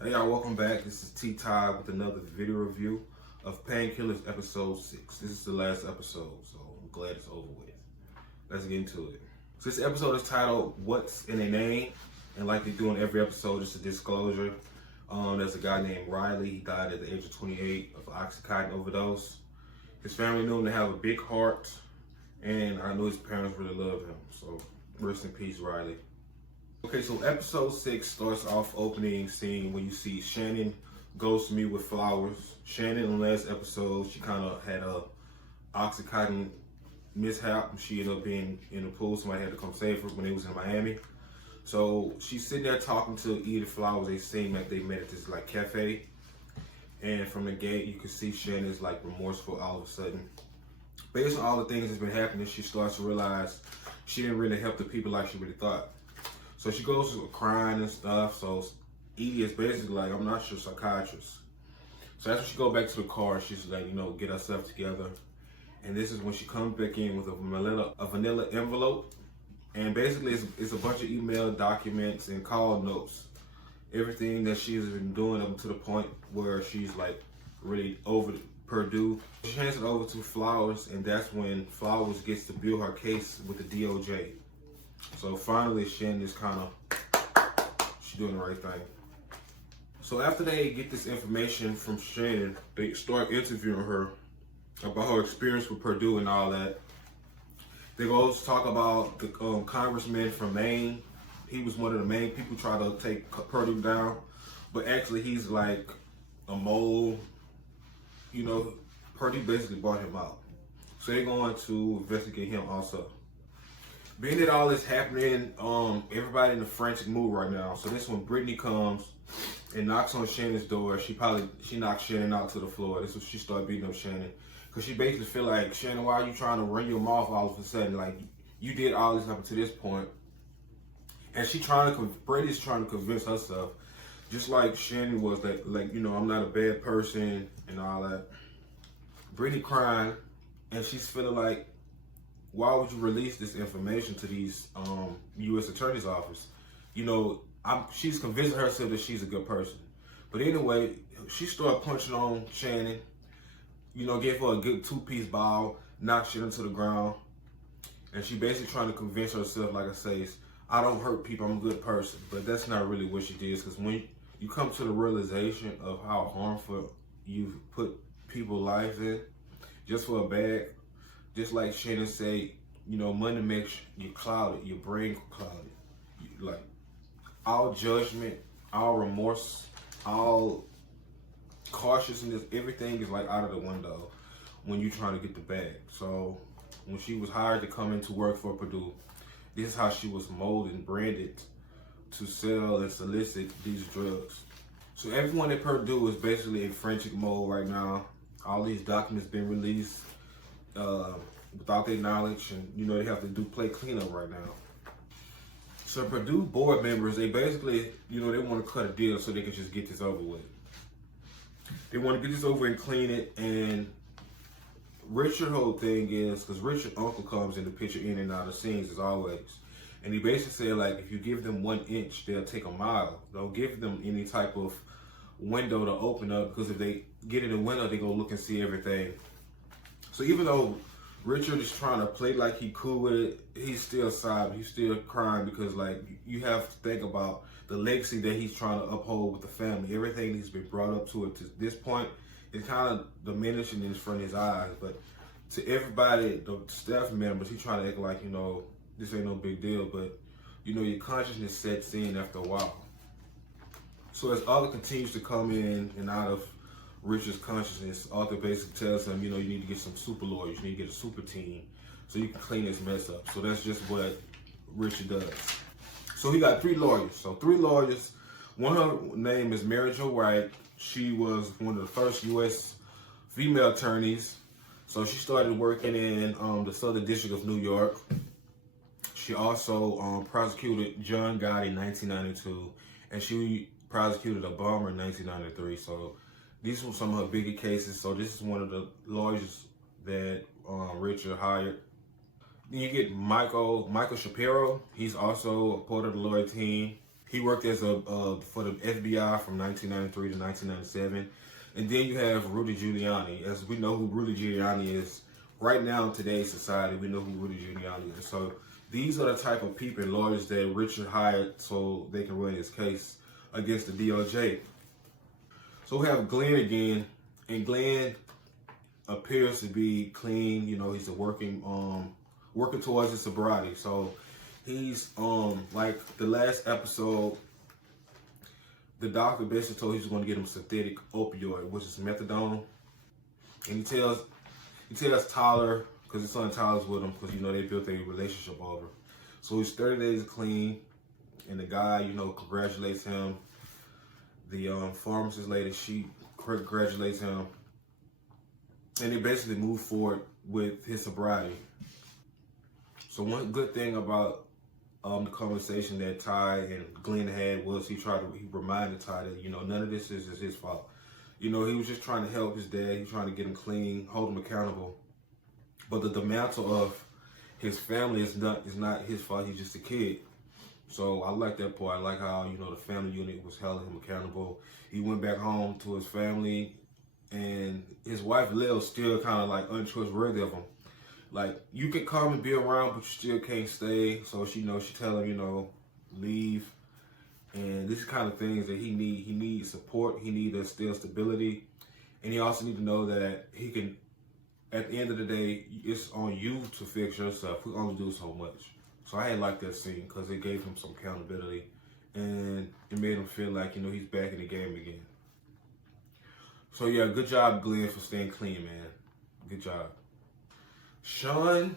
Hey y'all, welcome back. This is T-Ty with another video review of Painkillers episode 6. This is the last episode, so I'm glad it's over with. Let's get into it. So this episode is titled, What's in a Name? And like they do in every episode, just a disclosure. There's a guy named Riley. He died at the age of 28 of Oxycontin overdose. His family knew him to have a big heart, and I know his parents really loved him. So rest in peace, Riley. Okay, so episode 6 starts off opening scene when you see Shannon goes to meet with flowers. Shannon in the last episode, she kind of had a Oxycontin mishap. She ended up being in the pool. Somebody had to come save her when they was in Miami. So she's sitting there talking to Edith Flowers. They seem like they met at this like cafe. And from the gate, you can see Shannon's like remorseful all of a sudden. Based on all the things that's been happening, she starts to realize she didn't really help the people like she really thought. So she goes to crying and stuff. So Edie is basically like, I'm not your psychiatrist. So after she go back to the car, she's like, get herself together. And this is when she comes back in with a vanilla envelope. And basically it's a bunch of email documents and call notes. Everything that she's been doing up to the point where she's like really over Perdue. She hands it over to Flowers, and that's when Flowers gets to build her case with the DOJ. So finally, Shannon is she's doing the right thing. So after they get this information from Shannon, they start interviewing her about her experience with Perdue and all that. They go to talk about the congressman from Maine. He was one of the main people trying to take Perdue down, but actually he's like a mole. Perdue basically bought him out. So they're going to investigate him also. Being that all this happening, everybody in a frantic mood right now. So this when Brittany comes and knocks on Shannon's door, she knocks Shannon out to the floor. This is when she started beating up Shannon. Because she basically feel like, Shannon, why are you trying to run your mouth all of a sudden? Like, you did all this up to this point. And Brittany's trying to convince herself, just like Shannon was, that, I'm not a bad person and all that. Brittany crying, and she's feeling like, why would you release this information to these U.S. Attorney's Office? She's convincing herself that she's a good person. But anyway, she started punching on Shannon, gave her a good two-piece ball, knocked Shannon to the ground. And she basically trying to convince herself, like I say, I don't hurt people, I'm a good person. But that's not really what she did, because when you come to the realization of how harmful you've put people's lives in, just for a bag, just like Shannon said, money makes you clouded, your brain clouded. Like, all judgment, all remorse, all cautiousness, everything is like out of the window when you're trying to get the bag. So when she was hired to come into work for Perdue, this is how she was molded and branded to sell and solicit these drugs. So everyone at Perdue is basically in frantic mode right now. All these documents been released without their knowledge, and they have to play cleanup right now. So Perdue board members, they basically, they want to cut a deal so they can just get this over with. They want to get this over and clean it. And Richard's whole thing is, because Richard's uncle comes in the picture in and out of scenes as always, and he basically said, like, if you give them 1 inch, they'll take a mile. Don't give them any type of window to open up, because if they get in the window, they go look and see everything. So even though Richard is trying to play like he cool with it, he's still sobbing, he's still crying, because like, you have to think about the legacy that he's trying to uphold with the family. Everything he's been brought up to this point is kind of diminishing in front of his eyes. But to everybody, the staff members, he's trying to act like, this ain't no big deal, but your consciousness sets in after a while. So as Arthur continues to come in and out of Richard's consciousness, Arthur basically tells him, you need to get some super lawyers, you need to get a super team so you can clean this mess up. So that's just what Richard does. So he got 3 lawyers. So 3 lawyers. One of her name is Mary Jo White. She was one of the first U.S. female attorneys. So she started working in the Southern District of New York. She also prosecuted John Gotti in 1992, and she prosecuted a bomber in 1993. So these were some of her bigger cases. So this is one of the lawyers that Richard hired. Then you get Michael Shapiro. He's also a part of the lawyer team. He worked as a for the FBI from 1993 to 1997. And then you have Rudy Giuliani. As we know who Rudy Giuliani is right now in today's society, we know who Rudy Giuliani is. So these are the type of people and lawyers that Richard hired so they can run his case against the DOJ. So we have Glenn again, and Glenn appears to be clean. You know, he's working towards his sobriety. So he's like the last episode, the doctor basically told he's going to get him synthetic opioid, which is methadone. And he tells Tyler, because his son Tyler's with him, because you know they built a relationship over. So he's 30 days clean, and the guy, you know, congratulates him. The pharmacist lady, she congratulates him, and they basically move forward with his sobriety. So one good thing about the conversation that Ty and Glenn had was he reminded Ty that, you know, none of this is his fault. You know, he was just trying to help his dad. He was trying to get him clean, hold him accountable. But the mantle of his family is not his fault. He's just a kid. So I like that part. I like how, you know, the family unit was holding him accountable. He went back home to his family, and his wife Lil still kind of like untrustworthy of him. Like, you can come and be around, but you still can't stay. So she tell him, you know, leave. And this is kind of things that he needs support. He needs still stability. And he also need to know that he can, at the end of the day, it's on you to fix yourself. We only do so much. So I had liked that scene because it gave him some accountability. And it made him feel like, you know, he's back in the game again. So yeah, good job, Glenn, for staying clean, man. Good job. Sean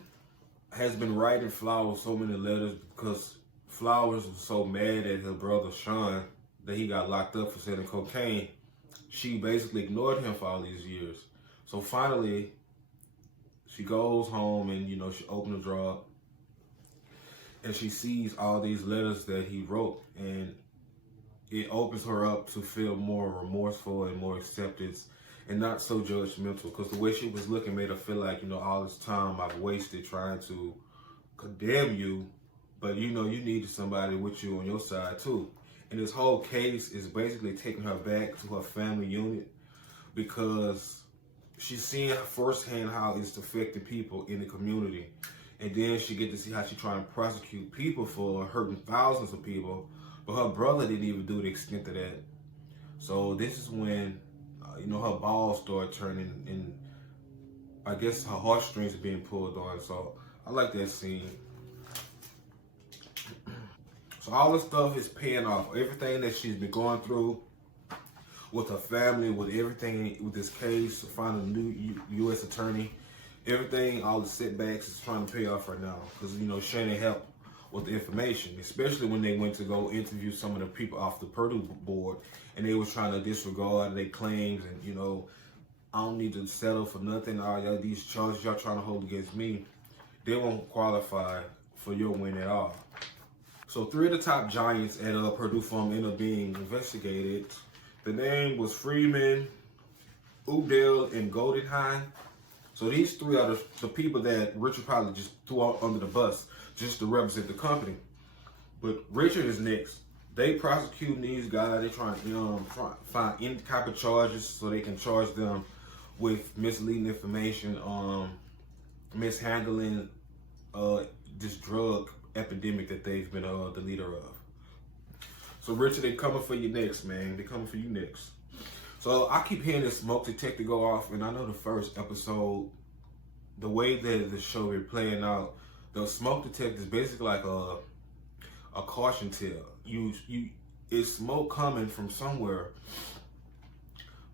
has been writing Flowers so many letters because Flowers was so mad at her brother Sean that he got locked up for selling cocaine. She basically ignored him for all these years. So finally, she goes home and, you know, she opens the drawer and she sees all these letters that he wrote, and it opens her up to feel more remorseful and more acceptance and not so judgmental, because the way she was looking made her feel like, you know, all this time I've wasted trying to condemn you, but you know, you needed somebody with you on your side too. And this whole case is basically taking her back to her family unit because she's seeing firsthand how it's affecting people in the community. And then she get to see how she's trying to prosecute people for hurting thousands of people, but her brother didn't even do the extent of that. So this is when, you know, her balls start turning, and I guess her heartstrings are being pulled on. So I like that scene. So all this stuff is paying off. Everything that she's been going through with her family, with everything, with this case, finding a new U.S. attorney, everything, all the setbacks is trying to pay off right now. Because, you know, Shannon helped with the information, especially when they went to go interview some of the people off the Perdue board, and they was trying to disregard their claims, and, you know, I don't need to settle for nothing. All y'all, these charges y'all trying to hold against me, they won't qualify for your win at all. So 3 of the top giants at Perdue Farm ended up being investigated. The name was Freeman, Udell, and Goldenhine. So these 3 are the people that Richard probably just threw out under the bus just to represent the company. But Richard is next. They prosecuting these guys. They trying to find any type of charges so they can charge them with misleading information, mishandling this drug epidemic that they've been the leader of. So Richard, they coming for you next, man. They coming for you next. So I keep hearing this smoke detector go off, and I know the first episode, the way that the show is playing out, the smoke detector is basically like a caution tale. It's smoke coming from somewhere,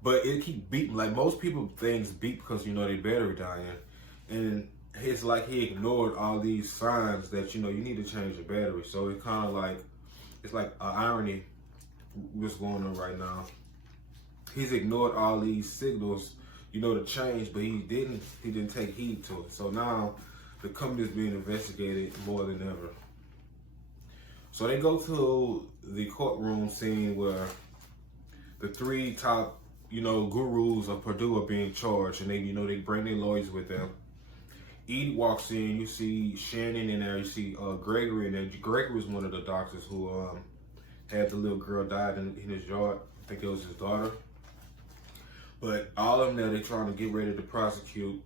but it keep beeping. Like most people, things beep because, you know, their battery dying, and it's like he ignored all these signs that, you know, you need to change your battery. So it's kind of like, it's like an irony what's going on right now. He's ignored all these signals, you know, to change, but he didn't take heed to it. So now the company is being investigated more than ever. So they go to the courtroom scene where the 3 top, you know, gurus of Perdue are being charged, and they, you know, they bring their lawyers with them. Edie walks in, you see Shannon in there, you see Gregory in there. Gregory is one of the doctors who had the little girl died in his yard. I think it was his daughter. But all of them there, they're trying to get ready to prosecute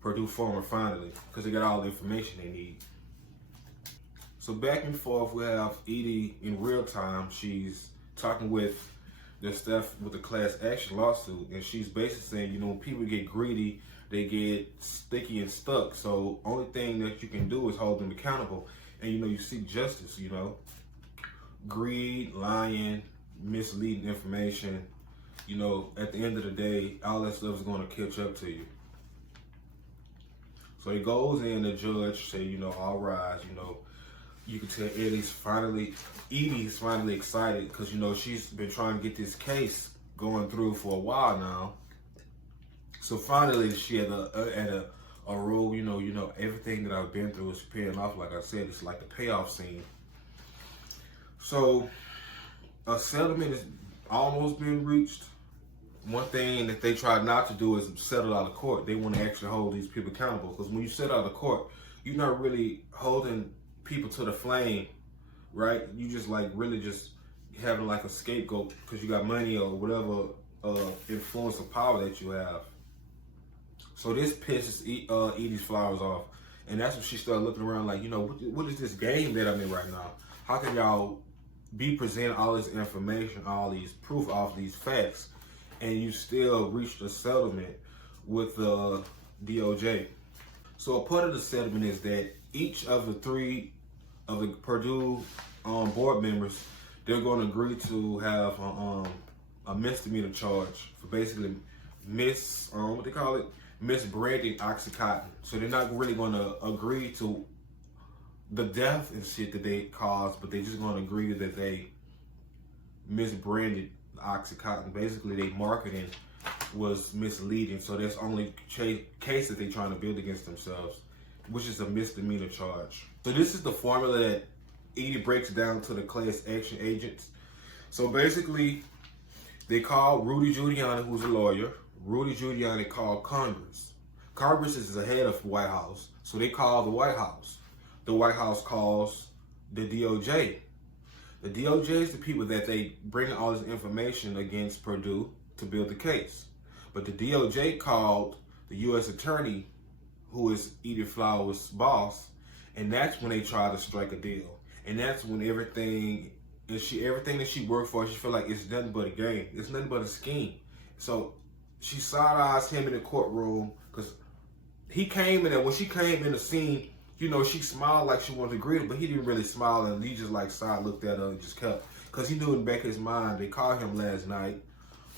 Perdue Farmer finally, because they got all the information they need. So back and forth, we have Edie in real time. She's talking with the stuff with the class action lawsuit, and she's basically saying, you know, when people get greedy, they get sticky and stuck. So only thing that you can do is hold them accountable, and you know, you seek justice. You know, greed, lying, misleading information. You know, at the end of the day, all that stuff is going to catch up to you. So he goes in, the judge say, you know, all rise, you know. You can tell Edie's finally excited because, you know, she's been trying to get this case going through for a while now. So finally she had a rule, you know, everything that I've been through is paying off. Like I said, it's like the payoff scene. So a settlement has almost been reached. One thing that they try not to do is settle out of court. They want to actually hold these people accountable, because when you settle out of court, you're not really holding people to the flame, right? You just like really just having like a scapegoat because you got money or whatever influence or power that you have. So this pisses Edie's Flowers off, and that's when she started looking around like, you know, what is this game that I'm in right now? How can y'all be presenting all this information, all these proof, all these facts, and you still reached a settlement with the DOJ? So a part of the settlement is that each of the three of the Perdue board members, they're going to agree to have a misdemeanor charge for basically misbranding Oxycontin. So they're not really going to agree to the death and shit that they caused, but they're just going to agree that they misbranded Oxycontin. Basically, their marketing was misleading. So that's only case that they're trying to build against themselves, which is a misdemeanor charge. So this is the formula that Edie breaks down to the class action agents. So basically, they called Rudy Giuliani, who's a lawyer. Rudy Giuliani called Congress. Congress is the head of the White House. So they call the White House. The White House calls the DOJ. The DOJ is the people that they bring all this information against Perdue to build the case. But the DOJ called the U.S. attorney, who is Edie Flowers' boss, and that's when they try to strike a deal. And that's when everything that she worked for, she feel like it's nothing but a game. It's nothing but a scheme. So she side-eyes him in the courtroom because he came in, and when she came in the scene, you know, she smiled like she wanted to greet him, but he didn't really smile, and he just like side looked at her and just kept, because he knew in the back of his mind, they called him last night.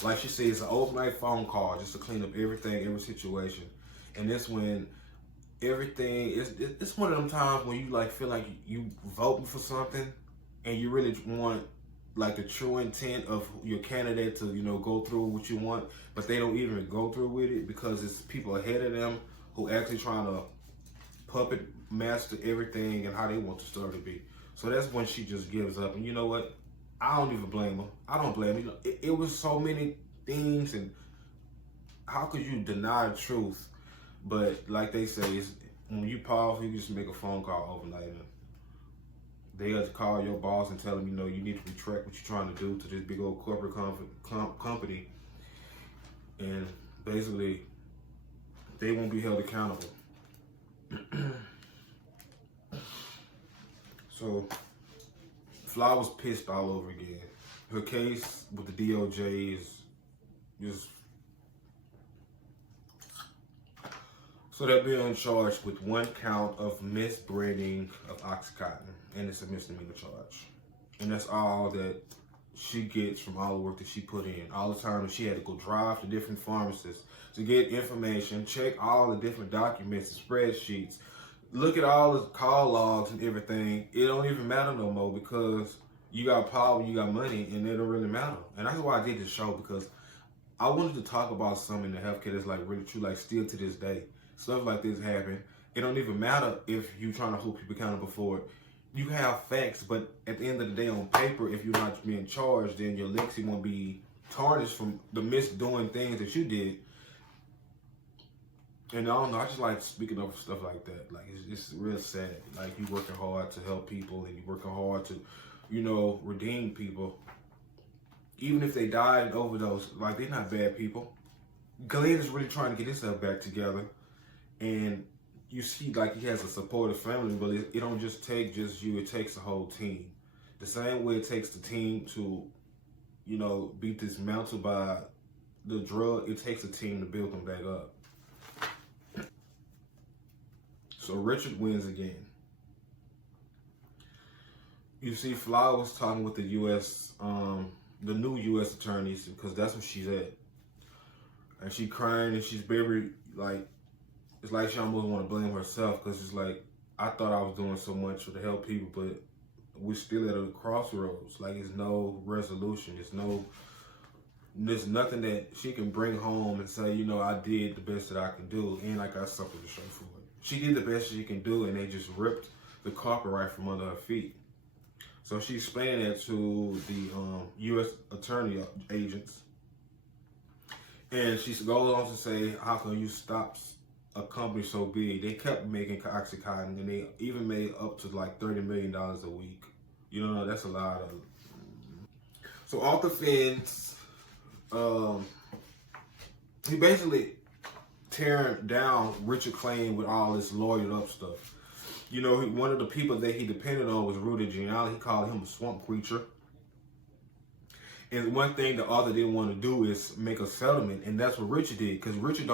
Like she said, it's an overnight phone call just to clean up everything, every situation. And this when everything, it's one of them times when you like feel like you voting for something and you really want like the true intent of your candidate to, you know, go through what you want, but they don't even go through with it because it's people ahead of them who actually trying to puppet master everything and how they want the story to be. So that's when she just gives up. And you know what? I don't even blame her. I don't blame her. You know, it was so many things, and how could you deny the truth? But like they say, it's, when you powerful, you just make a phone call overnight. And they'll call your boss and tell them, you know, you need to retract what you're trying to do to this big old corporate company. And basically, they won't be held accountable. So, Flowers pissed all over again. Her case with the DOJ is just... So they're being charged with one count of misbranding of Oxycontin, and it's a misdemeanor charge. And that's all that she gets from all the work that she put in. All the time that she had to go drive to different pharmacists to get information, check all the different documents and spreadsheets, look at all the call logs and everything. It don't even matter no more because you got power, you got money, and it don't really matter. And that's why I did this show, because I wanted to talk about something in the healthcare that's like really true, like still to this day. Stuff like this happen. It don't even matter if you're trying to hold people accountable for it. You have facts, but at the end of the day, on paper, if you're not being charged, then your legacy won't be tarnished from the misdoing things that you did. And I don't know, I just like speaking of stuff like that. Like, it's real sad. Like, you working hard to help people, and you working hard to redeem people. Even if they die and overdose, like, they're not bad people. Glenn is really trying to get himself back together. And you see, like, he has a supportive family, but it don't just take just you, it takes a whole team. The same way it takes the team to, be dismantled by the drug, it takes a team to build them back up. So Richard wins again. You see Flowers talking with the U.S., the new U.S. attorneys, because that's what she's at. And she crying and she's very, like, it's like she almost want to blame herself, because it's like, I thought I was doing so much to help people, but we're still at a crossroads. Like, it's no resolution. There's nothing that she can bring home and say, I did the best that I can do, and I got something to show for it. She did the best she can do, and they just ripped the carpet right from under her feet. So she explained that to the U.S. attorney agents. And she goes on to say, how can you stop a company so big? They kept making Oxycontin, and they even made up to like $30 million a week. That's a lot of. So Arthur Finn's, he basically tearing down Richard Clay with all this lawyered up stuff. One of the people that he depended on was Rudy Giuliani. He called him a swamp creature. And one thing the author didn't want to do is make a settlement, and that's what Richard did, because Richard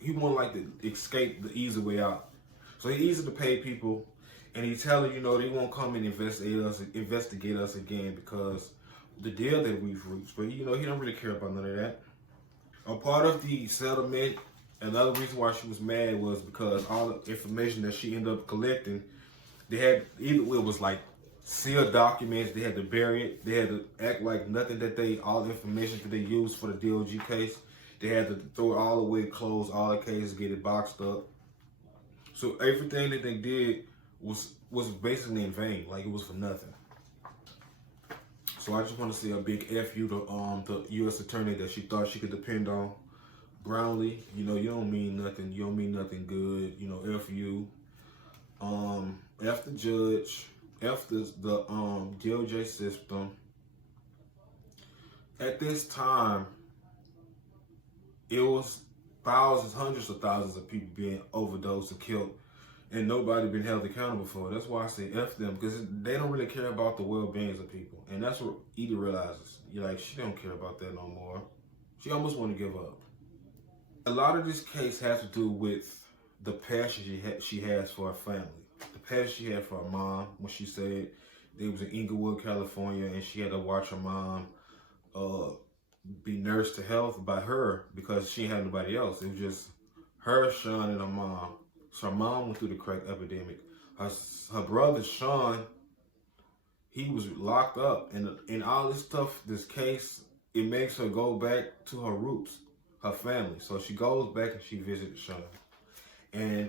he wouldn't like to escape the easy way out. So he easy to pay people, and he tell them, they won't come and investigate us again because the deal that we've reached. But he don't really care about none of that. A part of the settlement, another reason why she was mad was because all the information that she ended up collecting, it was like sealed documents. They had to bury it. They had to act like nothing all the information that they used for the DOG case, they had to throw it all away, close all the cases, get it boxed up. So everything that they did was basically in vain, like it was for nothing. So I just want to say a big F you to the U.S. attorney that she thought she could depend on. Brownlee, you don't mean nothing. You don't mean nothing good. F you. F the judge. F the DOJ system. At this time, it was thousands, hundreds of thousands of people being overdosed and killed, and nobody been held accountable for it. That's why I say F them, because they don't really care about the well-being of people. And that's what Edie realizes. She don't care about that no more. She almost want to give up. A lot of this case has to do with the passion she has for her family. The passion she had for her mom, when she said they was in Inglewood, California, and she had to watch her mom be nursed to health by her because she had nobody else. It was just her, Sean, and her mom. So her mom went through the crack epidemic. Her brother, Sean, he was locked up. And all this stuff, this case, it makes her go back to her roots, her family. So she goes back and she visits Sean. And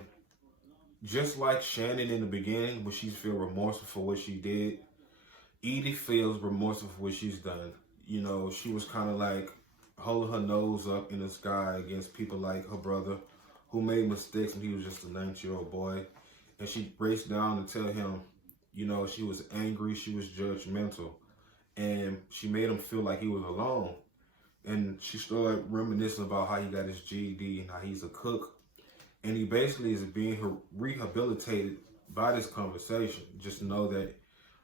just like Shannon in the beginning, when she feels remorseful for what she did, Edie feels remorseful for what she's done. She was kind of like holding her nose up in the sky against people like her brother, who made mistakes when he was just a 9-year-old boy. And she raced down to tell him, she was angry, she was judgmental. And she made him feel like he was alone. And she started reminiscing about how he got his GED and how he's a cook. And he basically is being rehabilitated by this conversation. Just know that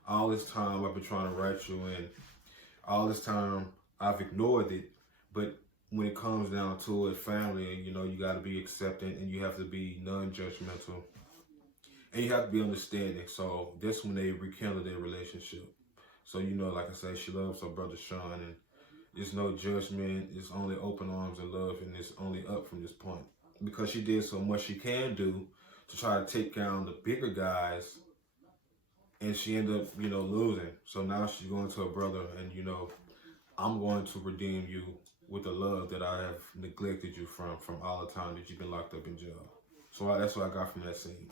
all this time I've been trying to write you, and all this time I've ignored it. But when it comes down to it, family, you got to be accepting, and you have to be non-judgmental, and you have to be understanding. So that's when they rekindle their relationship. So, like I said, she loves her brother Sean, and there's no judgment. It's only open arms and love, and it's only up from this point. Because she did so much she can do to try to take down the bigger guys, and she ended up, losing. So now she's going to her brother, and, I'm going to redeem you with the love that I have neglected you from all the time that you've been locked up in jail. So that's what I got from that scene.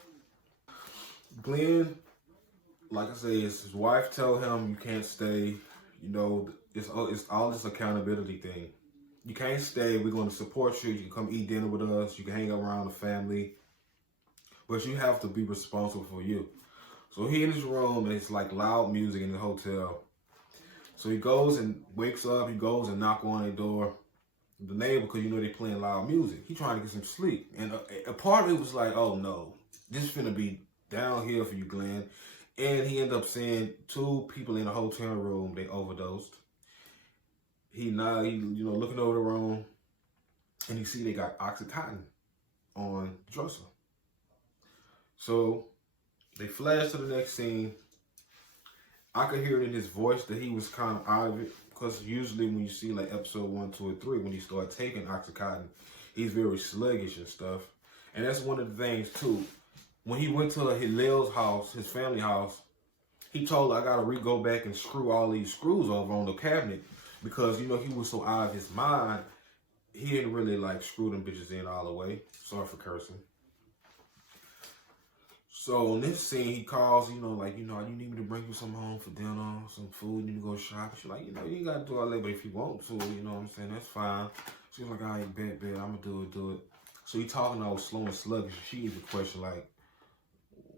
Glenn, like I say, his wife told him you can't stay. It's all this accountability thing. You can't stay. We're going to support you. You can come eat dinner with us. You can hang around the family. But you have to be responsible for you. So he in his room and it's like loud music in the hotel. So he goes and wakes up. He goes and knock on the door. The neighbor, because you know they playing loud music. He trying to get some sleep. And a part of it was like, oh no, this is finna be downhill for you, Glenn. And he ended up seeing 2 people in a hotel room. They overdosed. He looking over the room, and he see they got Oxycontin on the dresser. So they flash to the next scene. I could hear it in his voice that he was kind of out of it, because usually when you see like episode 1, 2, and 3, when he started taking Oxycontin, he's very sluggish and stuff. And that's one of the things too. When he went to Hillel's house, his family house, he told her, I gotta go back and screw all these screws over on the cabinet, because he was so out of his mind, he didn't really like screw them bitches in all the way. Sorry for cursing. So in this scene, he calls, you need me to bring you some home for dinner, some food, you need to go shop. She's like, you ain't got to do all that, but if you want to, you know what I'm saying, that's fine. She's like, all right, bet, I'm going to do it. So he talking all slow and sluggish. She even question like,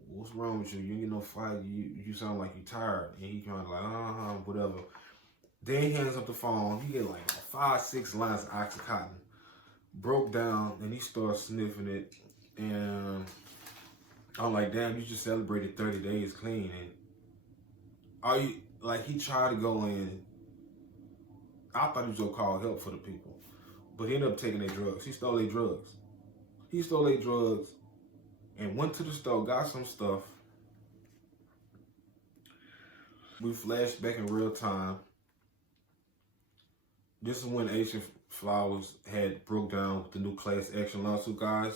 what's wrong with you? You ain't get no fight. You sound like you tired. And he kind of like, whatever. Then he hands up the phone. He get like 5, 6 lines of Oxycontin. Broke down, and he starts sniffing it. And I'm like, damn, you just celebrated 30 days clean. And he tried to go in. I thought he was going to call help for the people. But he ended up taking their drugs. He stole their drugs. And went to the store, got some stuff. We flashed back in real time. This is when Asian Flowers had broke down with the new class action lawsuit guys.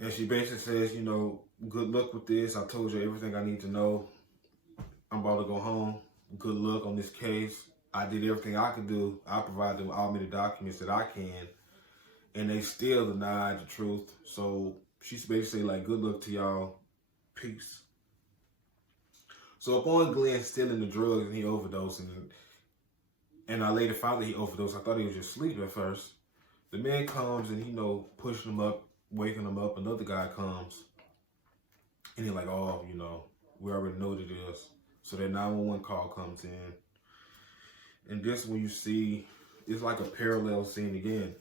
And she basically says, good luck with this. I told you everything I need to know. I'm about to go home. Good luck on this case. I did everything I could do. I provided them all many documents that I can. And they still denied the truth. So she's basically like, good luck to y'all. Peace. So upon Glenn stealing the drugs and he overdosing, and I later found that he overdosed. I thought he was just asleep at first. The man comes and pushing him up, waking him up. Another guy comes. And he's like, oh, we already know what it is. So that 911 call comes in. And this when you see, it's like a parallel scene again.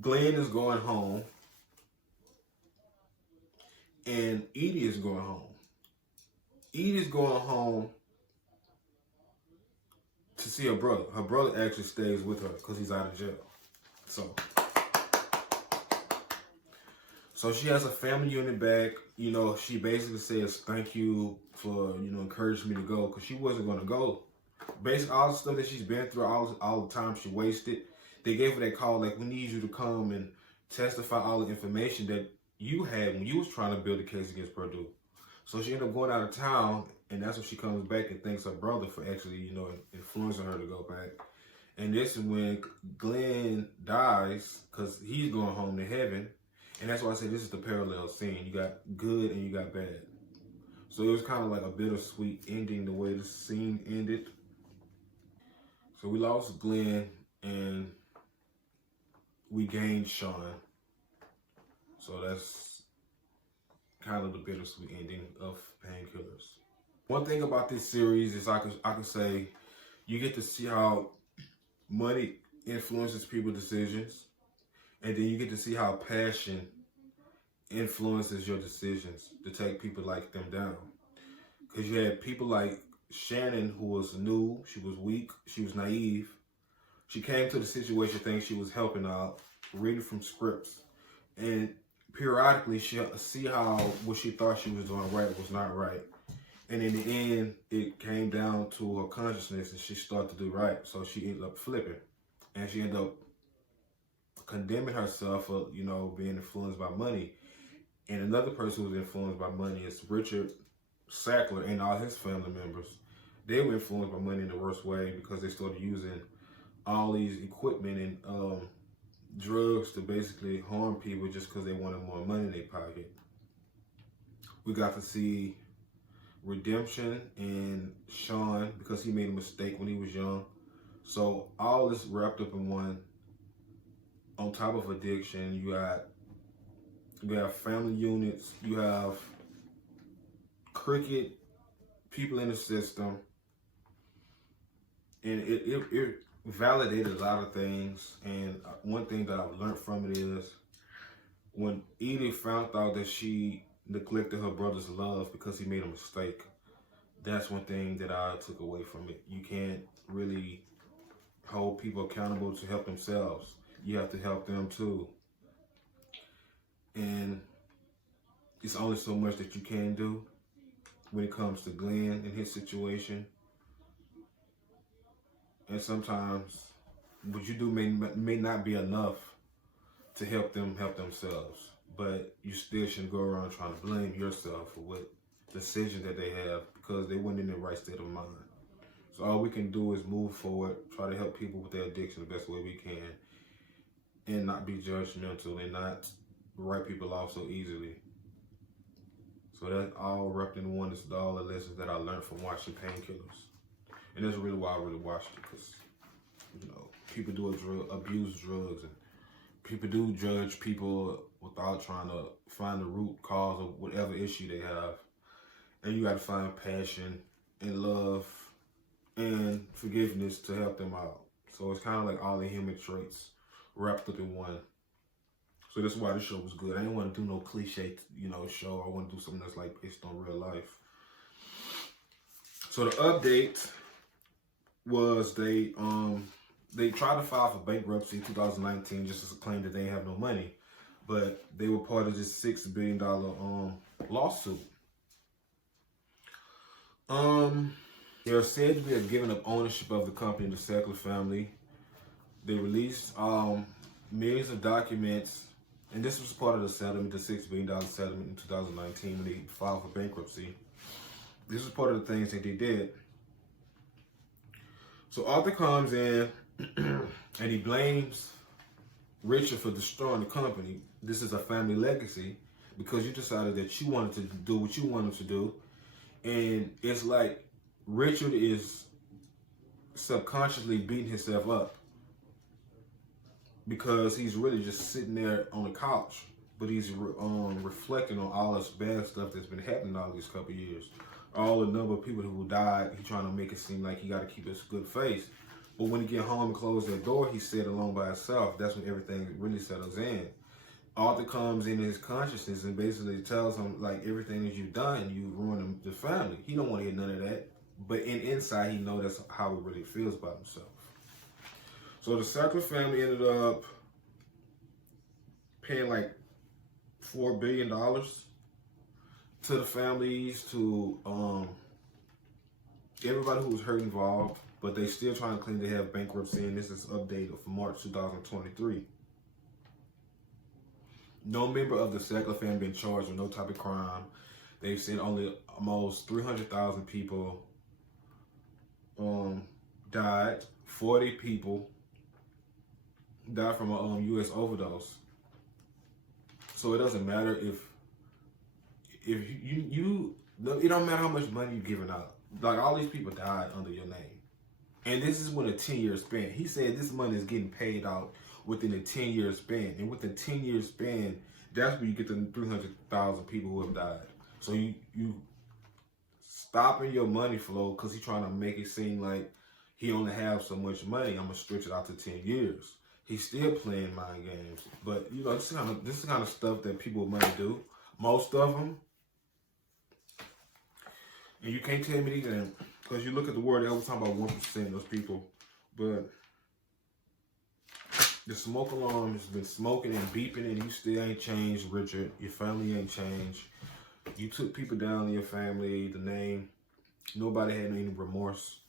Glenn is going home. And Edie is going home. Edie's going home to see her brother. Her brother actually stays with her because he's out of jail. So she has a family unit back. She basically says thank you for, encouraging me to go, because she wasn't going to go. Basically, all the stuff that she's been through, all the time she wasted, they gave her that call, like, we need you to come and testify all the information that you had when you was trying to build a case against Perdue. So she ended up going out of town, and that's when she comes back and thanks her brother for actually, influencing her to go back. And this is when Glenn dies, because he's going home to heaven. And that's why I say this is the parallel scene. You got good and you got bad. So it was kind of like a bittersweet ending the way the scene ended. So we lost Glenn and we gained Sean. So that's kind of the bittersweet ending of Painkillers. One thing about this series is I could say you get to see how money influences people's decisions. And then you get to see how passion influences your decisions to take people like them down. Because you had people like Shannon, who was new, she was weak, she was naive. She came to the situation thinking she was helping out, reading from scripts. And periodically, she'll see how what she thought she was doing right was not right. And in the end, it came down to her consciousness and she started to do right. So she ended up flipping. And she ended up condemning herself for, being influenced by money. And another person who was influenced by money is Richard Sackler and all his family members. They were influenced by money in the worst way because they started using all these equipment and drugs to basically harm people just because they wanted more money in their pocket. We got to see redemption in Sean because he made a mistake when he was young. So all this wrapped up in one. On top of addiction, you have family units, you have crooked people in the system, and it validated a lot of things. And one thing that I've learned from it is when Edith found out that she neglected her brother's love because he made a mistake, that's one thing that I took away from it. You can't really hold people accountable to help themselves. You have to help them too. And it's only so much that you can do when it comes to Glenn and his situation. And sometimes what you do may not be enough to help them help themselves. But you still shouldn't go around trying to blame yourself for what decision that they have, because they weren't in the right state of mind. So all we can do is move forward, try to help people with their addiction the best way we can, and not be judgmental and not write people off so easily. So that's all wrapped in one. This is all the lessons that I learned from watching Painkillers. And that's really why I really watched it, because, you know, people do abuse drugs, and people do judge people without trying to find the root cause of whatever issue they have. And you got to find passion and love and forgiveness to help them out. So it's kind of like all the human traits wrapped up in one. So that's why the show was good. I didn't want to do no cliche, show. I want to do something that's like based on real life. So the update was they tried to file for bankruptcy in 2019 just to claim that they have no money, but they were part of this $6 billion lawsuit. They're said to be giving up ownership of the company to the Sackler family. They released millions of documents, and this was part of the settlement, the $6 billion settlement in 2019 when they filed for bankruptcy. This is part of the things that they did. So Arthur comes in and he blames Richard for destroying the company. This is a family legacy because you decided that you wanted to do what you wanted to do. And it's like Richard is subconsciously beating himself up because he's really just sitting there on the couch, but he's reflecting on all this bad stuff that's been happening all these couple of years. All the number of people who died, he's trying to make it seem like he got to keep his good face. But when he get home and close that door, he sat alone by himself. That's when everything really settles in. Arthur comes in his consciousness and basically tells him, like, everything that you've done, you ruined the family. He don't want to hear none of that. But inside, he knows that's how he really feels about himself. So the Sackler family ended up paying like $4 billion to the families, to everybody who was hurt involved, but they still trying to claim they have bankruptcy, and this is updated for March 2023. No member of the Sackler family been charged with no type of crime. They've seen only almost 300,000 people died. 40 people died from a U.S. overdose. So it doesn't matter if you it don't matter how much money you're giving out. Like, all these people died under your name. And this is with a 10-year span. He said this money is getting paid out within a 10-year span. And within a 10-year span, that's where you get the 300,000 people who have died. So you stopping your money flow because he's trying to make it seem like he only has so much money. I'm going to stretch it out to 10 years. He's still playing mind games. But, this is the kind of stuff that people with money do. Most of them. And you can't tell me anything, because you look at the world, they always talk about 1% of those people. But the smoke alarm has been smoking and beeping, and you still ain't changed, Richard. Your family ain't changed. You took people down in your family, the name. Nobody had any remorse.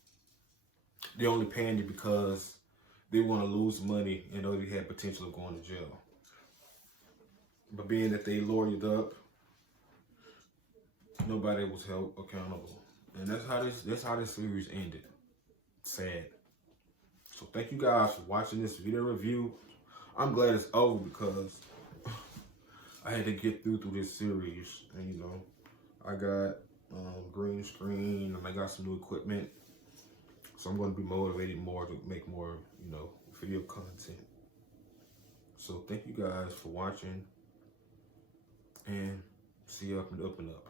They only paying you because they want to lose money and know they had potential of going to jail. But being that they lawyered up, nobody was held accountable. And that's how this series ended. Sad. So thank you guys for watching this video review. I'm glad it's over because I had to get through this series. And I got green screen, and I got some new equipment. So I'm going to be motivated more to make more, video content. So thank you guys for watching, and see you up and up.